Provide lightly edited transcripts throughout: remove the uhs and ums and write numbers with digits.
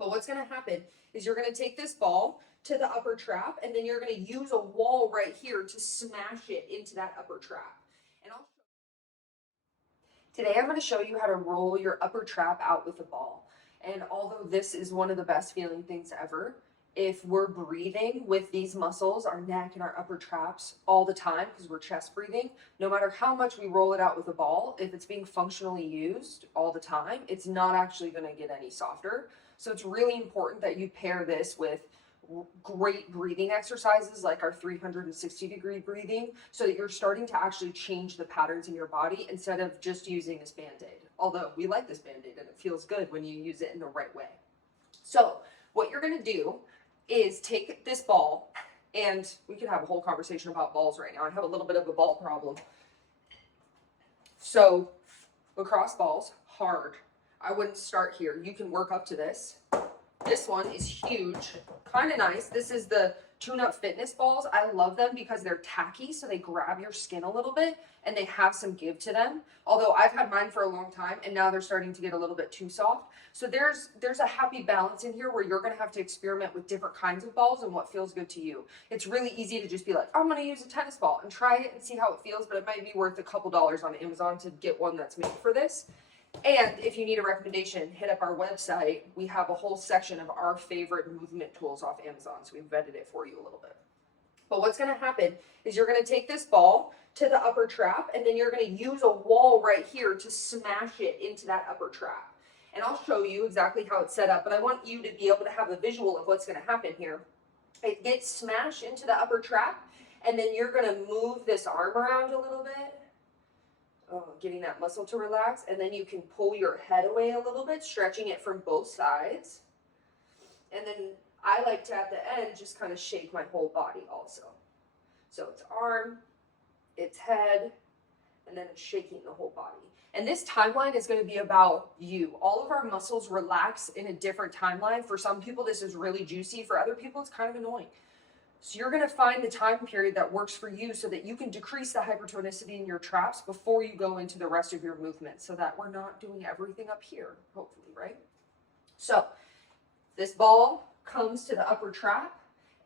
But what's going to happen is you're going to take this ball to the upper trap, and then you're going to use a wall right here to smash it into that upper trap. And today I'm going to show you how to roll your upper trap out with a ball. And although this is one of the best feeling things ever, if we're breathing with these muscles, our neck and our upper traps all the time, because we're chest breathing, no matter how much we roll it out with a ball, if it's being functionally used all the time, it's not actually going to get any softer. So it's really important that you pair this with great breathing exercises like our 360-degree breathing, so that you're starting to actually change the patterns in your body instead of just using this Band-Aid. Although we like this Band-Aid and it feels good when you use it in the right way. So what you're going to do is take this ball, and we could have a whole conversation about balls right now. I have a little bit of a ball problem. So lacrosse balls, hard. I wouldn't start here. You can work up to this. This one is huge, kind of nice. This is the tune-up fitness balls. I love them because they're tacky, so they grab your skin a little bit and they have some give to them. Although I've had mine for a long time and now they're starting to get a little bit too soft. So there's a happy balance in here where you're going to have to experiment with different kinds of balls and what feels good to you. It's really easy to just be like, I'm going to use a tennis ball and try it and see how it feels, but it might be worth a couple dollars on Amazon to get one that's made for this. And if you need a recommendation, hit up our website. We have a whole section of our favorite movement tools off Amazon, so we've vetted it for you a little bit. But what's going to happen is you're going to take this ball to the upper trap, and then you're going to use a wall right here to smash it into that upper trap. And I'll show you exactly how it's set up, but I want you to be able to have a visual of what's going to happen here. It gets smashed into the upper trap, and then you're going to move this arm around a little bit. Getting that muscle to relax, and then you can pull your head away a little bit, stretching it from both sides. And then I like to, at the end, just kind of shake my whole body also. So it's arm, it's head, and then it's shaking the whole body. And this timeline is going to be about you. All of our muscles relax in a different timeline. For some people, this is really juicy. For other people, it's kind of annoying. So you're going to find the time period that works for you so that you can decrease the hypertonicity in your traps before you go into the rest of your movement, so that we're not doing everything up here, hopefully, right? So this ball comes to the upper trap,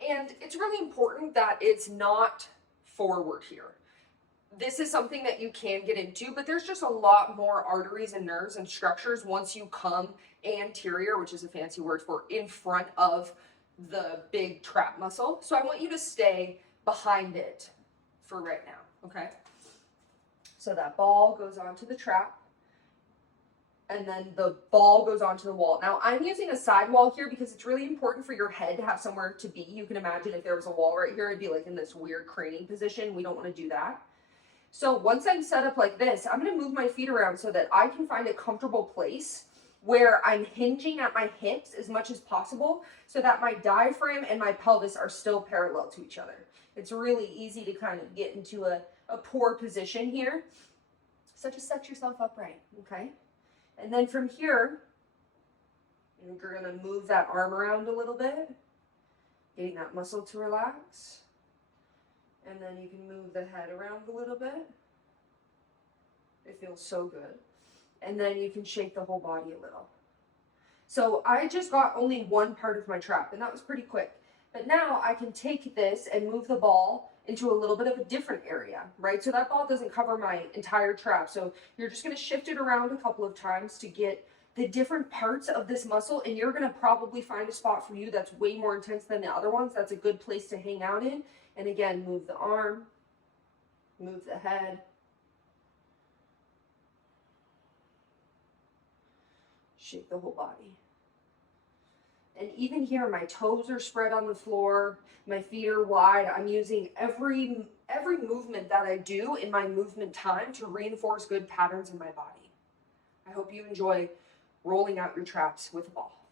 and it's really important that it's not forward here. This is something that you can get into, but there's just a lot more arteries and nerves and structures once you come anterior, which is a fancy word for in front of the big trap muscle. So I want you to stay behind it for right now, okay? So that ball goes onto the trap, and then the ball goes onto the wall. Now I'm using a side wall here because it's really important for your head to have somewhere to be. You can imagine if there was a wall right here, it'd be like in this weird craning position. We don't want to do that. So once I'm set up like this, I'm going to move my feet around so that I can find a comfortable place where I'm hinging at my hips as much as possible so that my diaphragm and my pelvis are still parallel to each other. It's really easy to kind of get into a poor position here. So just set yourself upright, okay? And then from here, you're going to move that arm around a little bit, getting that muscle to relax. And then you can move the head around a little bit. It feels so good. And then you can shake the whole body a little. So I just got only one part of my trap, and that was pretty quick. But now I can take this and move the ball into a little bit of a different area, right? So that ball doesn't cover my entire trap. So you're just going to shift it around a couple of times to get the different parts of this muscle, and you're going to probably find a spot for you that's way more intense than the other ones. That's a good place to hang out in. And again, move the arm, move the head. Shake the whole body. And even here, my toes are spread on the floor, my feet are wide. I'm using every movement that I do in my movement time to reinforce good patterns in my body. I hope you enjoy rolling out your traps with a ball.